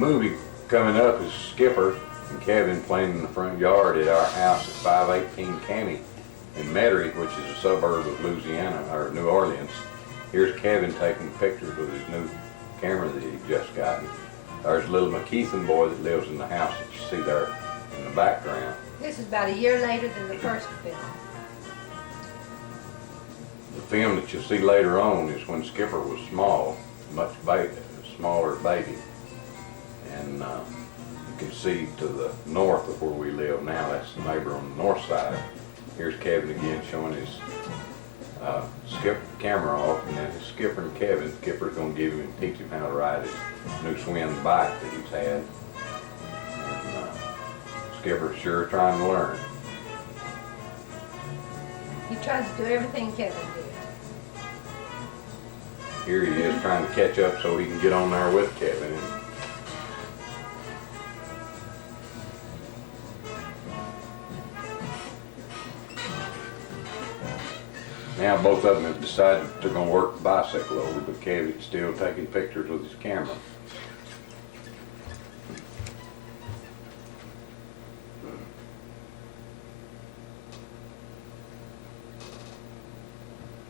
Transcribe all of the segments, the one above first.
movie coming up is Skipper and Kevin playing in the front yard at our house at 518 Cami in Metairie, which is a suburb of Louisiana, or New Orleans. Here's Kevin taking pictures with his new camera that he just gotten. There's little McKeithen boy that lives in the house that you see there in the background. This is about a year later than the first film. The film that you'll see later on is when Skipper was small, much smaller baby. And you can see to the north of where we live now, that's the neighbor on the north side. Here's Kevin again showing his Skipper camera off, and then it's Skipper and Kevin. Skipper's going to teach him how to ride his new Swin bike that he's had. And Skipper's sure trying to learn. He tries to do everything Kevin did. Here he is trying to catch up so he can get on there with Kevin. Now both of them have decided they're going to work the bicycle over, but Kevin's still taking pictures with his camera.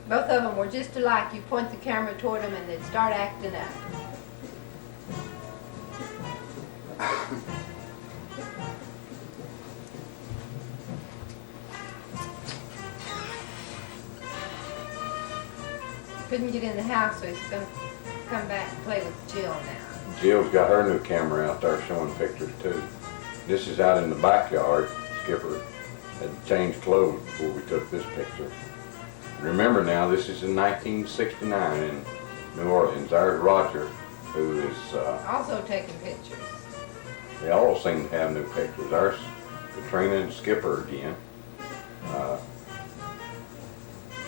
Both of them were just alike. You point the camera toward them and they'd start acting up. Couldn't get in the house, so he's going to come back and play with Jill now. Jill's got her new camera out there showing pictures too. This is out in the backyard. Skipper had changed clothes before we took this picture. Remember now, this is in 1969 in New Orleans. There's Roger, who is also taking pictures. They all seem to have new pictures. There's Katrina and Skipper again.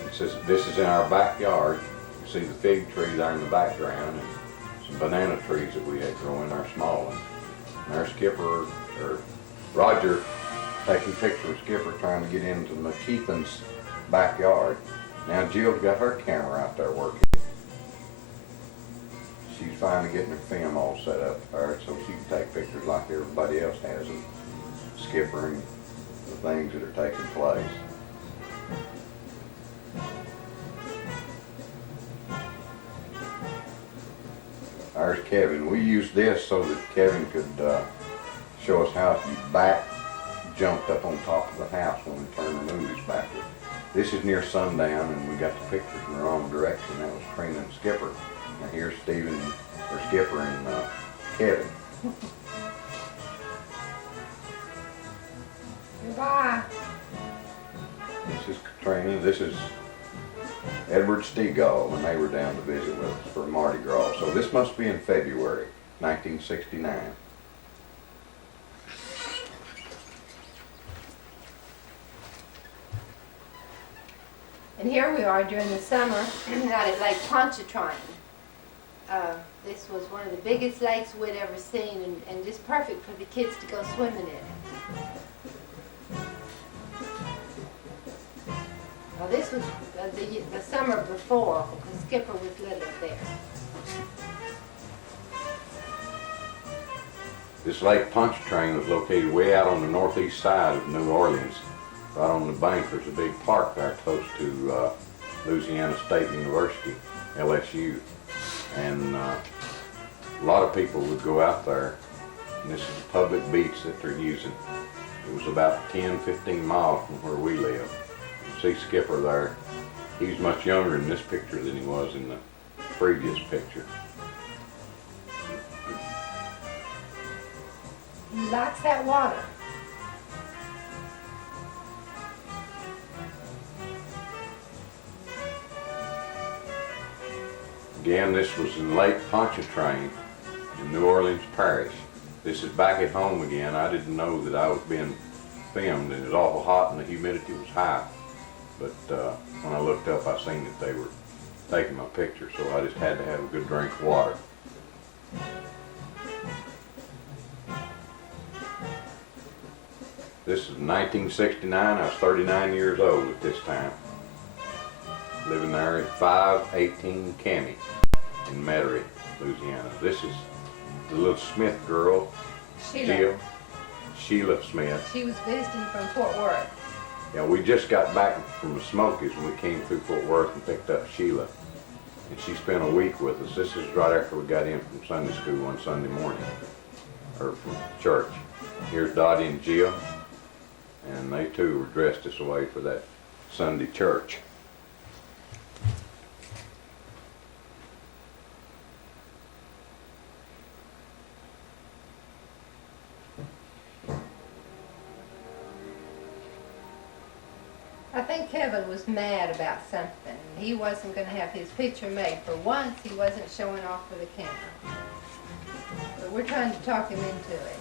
It says this is in our backyard. You see the fig tree there in the background and some banana trees that we had growing, our small ones. And there's Skipper, or Roger, taking pictures of Skipper trying to get into the McKeithen's backyard. Now Jill's got her camera out there working. She's finally getting her film all set up there so she can take pictures like everybody else has of Skipper and the things that are taking place. There's Kevin. We used this so that Kevin could show us how he back jumped up on top of the house when we turned the movies backward. This is near sundown, and we got the pictures in the wrong direction. That was Trina and Skipper. Now here's Skipper and Kevin. Goodbye. This is Katrina. This is Edward Stegall when they were down to visit with us for Mardi Gras. So this must be in February 1969. And here we are during the summer out at Lake Pontchartrain. This was one of the biggest lakes we'd ever seen and just perfect for the kids to go swimming in it. Now this was the summer before, because Skipper was little there. This Lake Pontchartrain was located way out on the northeast side of New Orleans. Right on the bank, there's a big park there close to Louisiana State University, LSU. And a lot of people would go out there, and this is the public beach that they're using. It was about 10-15 miles from where we live. You see Skipper there. He's much younger in this picture than he was in the previous picture. He likes that water. Again, this was in Lake Pontchartrain in New Orleans Parish. This is back at home again. I didn't know that I was being filmed, and it was awful hot and the humidity was high. But when I looked up, I seen that they were taking my picture, so I just had to have a good drink of water. This is 1969. I was 39 years old at this time. Living there at 518 Cami in Metairie, Louisiana. This is the little Smith girl, Jill, Sheila Smith. She was visiting from Fort Worth. Yeah, we just got back from the Smokies when we came through Fort Worth and picked up Sheila. And she spent a week with us. This is right after we got in from Sunday school one Sunday morning, or from church. Here's Dottie and Jill, and they too were dressed this way for that Sunday church. I think Kevin was mad about something. He wasn't going to have his picture made. For once, he wasn't showing off for the camera. But we're trying to talk him into it.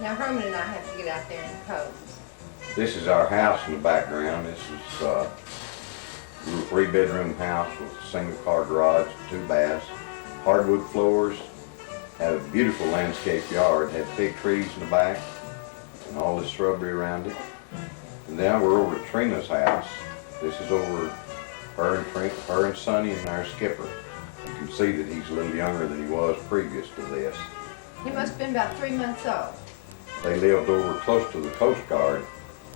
Now Herman and I have to get out there and pose. This is our house in the background. This is a little 3-bedroom house with a single car garage, 2 baths, hardwood floors, had a beautiful landscape yard, had big trees in the back and all this shrubbery around it. And now we're over at Trina's house. This is over her and Sonny and our Skipper. You can see that he's a little younger than he was previous to this. He must have been about 3 months old. They lived over close to the Coast Guard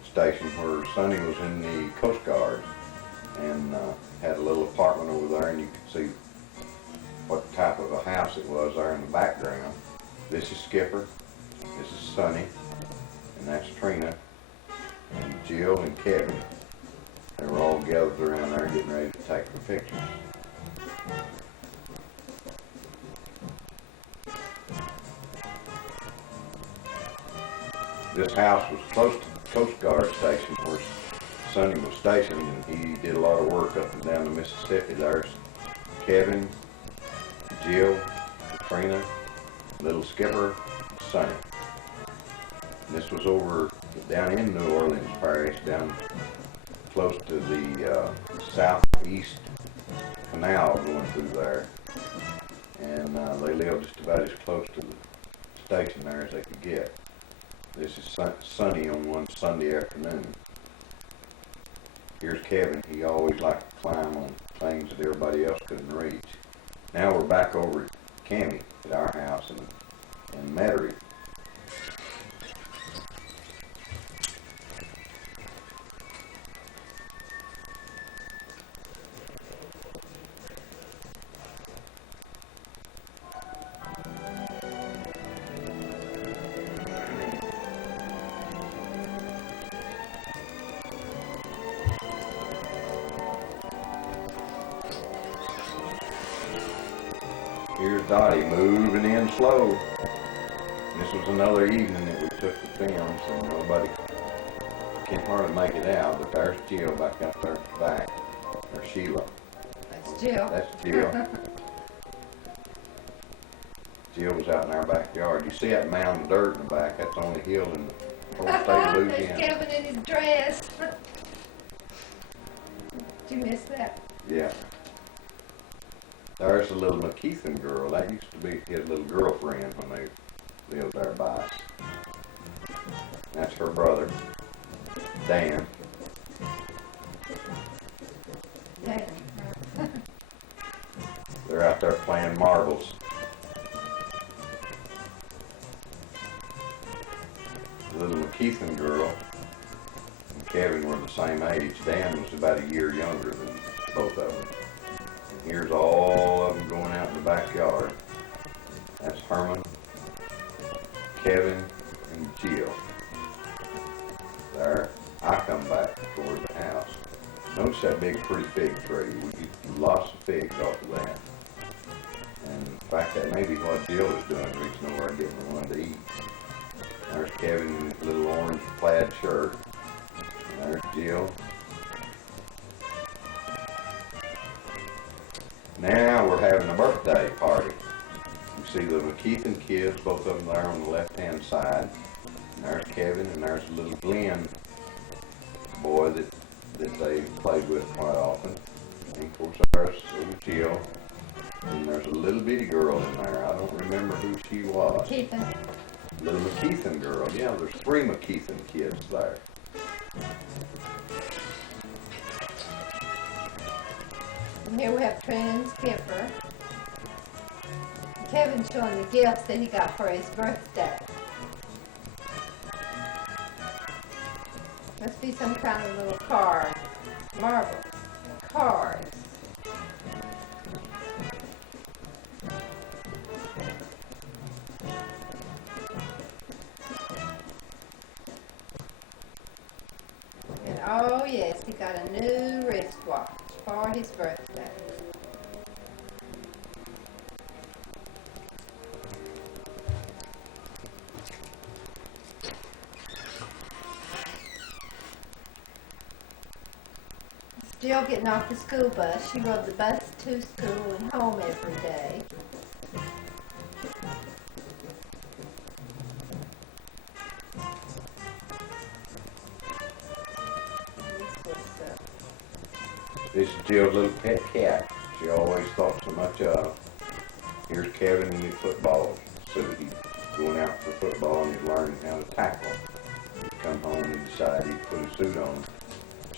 station where Sonny was in the Coast Guard, and had a little apartment over there, and you could see what type of a house it was there in the background. This is Skipper, this is Sonny, and that's Trina, and Jill and Kevin. They were all gathered around there getting ready to take the pictures. This house was close to the Coast Guard station where Sonny was stationed, and he did a lot of work up and down the Mississippi. There's Kevin, Jill, Trina, little Skipper, Sonny. And this was over down in New Orleans Parish, down close to the southeast canal going through there. And they lived just about as close to the station there as they could get. This is Sonny on one Sunday afternoon. Here's Kevin. He always liked to climb on things that everybody else couldn't reach. Now we're back over at Cammie at our house in Metairie. Here's Dottie moving in slow. This was another evening that we took the film, so nobody can hardly make it out, but there's Jill back up there at the back. There's Sheila. That's Jill. That's Jill. Jill was out in our backyard. You see that mound of dirt in the back? That's the only hill in the whole state of There's Louisiana. Kevin in his dress. Did you miss that? Yeah. There's the little McKeithen girl. That used to be his little girlfriend when they lived there by us. That's her brother, Dan. Dan. They're out there playing marbles. The little McKeithen girl and Kevin were the same age. Dan was about a year younger than both of them. And here's all of them going out in the backyard. That's Herman, Kevin, and Jill. There, I come back toward the house. Notice that big pretty fig tree. We get lots of figs off of that. And in fact, that may be what Jill was doing, reaching over and getting one to eat. There's Kevin in his little orange plaid shirt. And there's Jill. Now we're having a birthday party. You see the McKeithen kids, both of them there on the left-hand side. And there's Kevin, and there's little Glenn boy that they played with quite often. And of course, there's little Jill. And there's a little bitty girl in there. I don't remember who she was. Keeping. Little McKeithen girl. Yeah, there's 3 McKeithen kids there. And here we have Trina and Skipper. Kevin's showing the gifts that he got for his birthday. Must be some kind of little card. Marbles. Cards. And oh yes, he got a new wristwatch for his birthday. Jill getting off the school bus. She rode the bus to school and home every day. This is Jill's little pet cat. She always thought so much of. Here's Kevin in his football suit. He's going out for football and he's learning how to tackle. He'd come home and decide he'd put his suit on,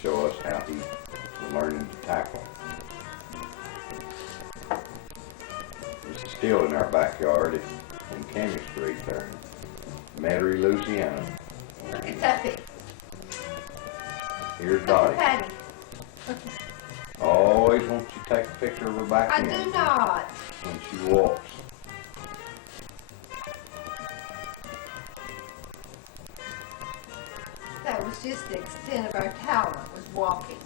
show us how he was learning to tackle. This is still in our backyard in Candy Street there in Metairie, Louisiana. Look at Tuffy. Here's Look Dottie. at Patty. Always wants you to take a picture of her back I end do not. when she walks. That was just the extent of our talent, was walking.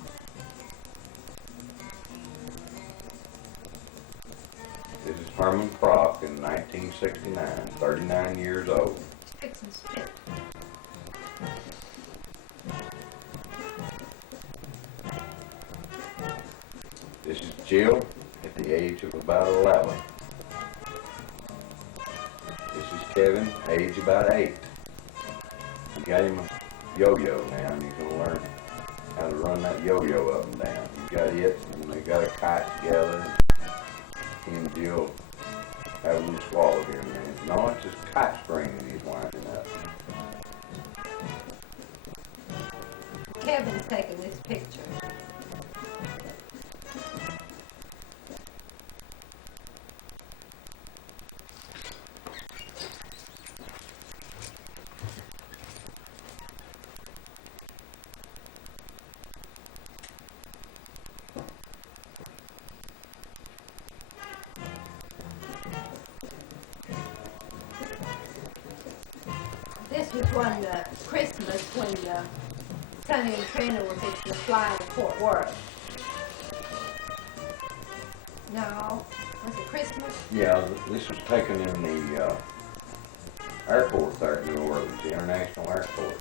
This is Herman Kroc in 1969, 39 years old. Fix and spit. This is Jill at the age of about 11. This is Kevin, age about 8. We got him a yo-yo now, and he's going to learn how to run that yo-yo up and down. He got it, and they got a kite together. He and Jill have a little swallow here in a minute. No, it's just kite string that he's winding up. Kevin's taking this picture. This was one Christmas when Sonny and Trina were fixing to fly to Fort Worth. No, was it Christmas? Yeah, this was taken in the airport there in New Orleans, the International Airport.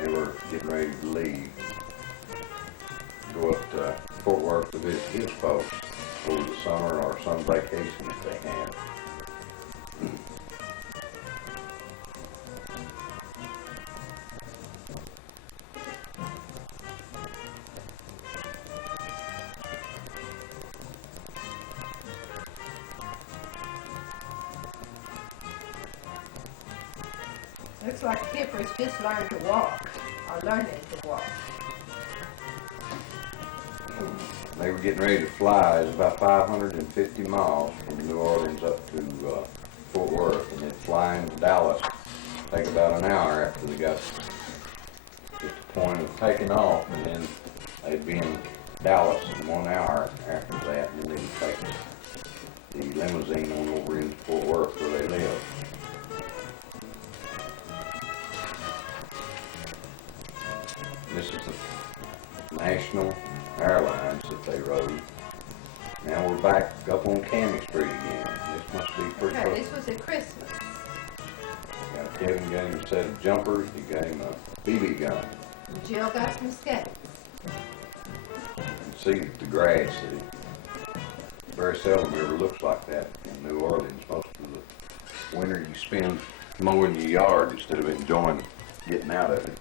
They were getting ready to leave, go up to Fort Worth to visit his folks over the summer or some vacation that they had. Looks like Skipper's just learned to walk, or learning to walk. They were getting ready to fly. It was about 550 miles from New Orleans up to Fort Worth, and then flying to Dallas take about an hour after they got to the point of taking off, and then they'd be in Dallas in 1 hour after that, and then they'd take the limousine on over into Fort Worth where they live. This is the National Airlines that they rode. Now we're back up on Candy Street again. This must be pretty Okay, close. this was at Christmas. Yeah, Kevin got him a set of jumpers. He got him a BB gun. And Jill got some skates. You can see the grass. It very seldom ever looks like that in New Orleans. Most of the winter you spend mowing your yard instead of enjoying getting out of it.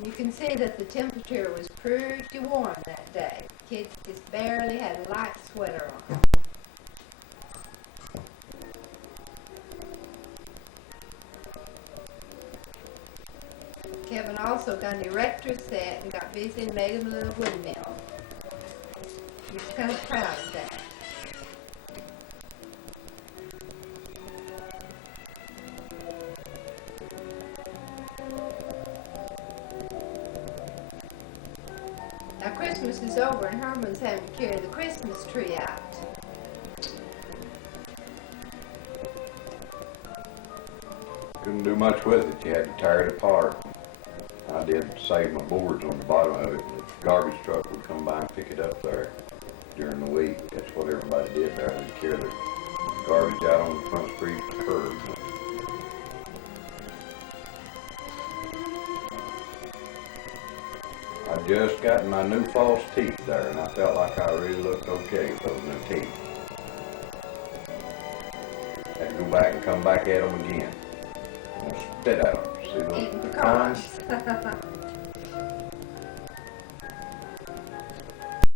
You can see that the temperature was pretty warm that day. Kids just barely had a light sweater on. Kevin also got an erector set and got busy and made him a little windmill. He was kind of proud of that. Now Christmas is over and Herman's having to carry the Christmas tree out. Couldn't do much with it. You had to tear it apart. I did save my boards on the bottom of it. The garbage truck would come by and pick it up there during the week. That's what everybody did there. They'd carry the garbage out on the front street curb. I just got my new false teeth there, and I felt like I really looked okay with those new teeth. Had to go back and come back at them again. And spit out them. See those Eating pecans? pecans.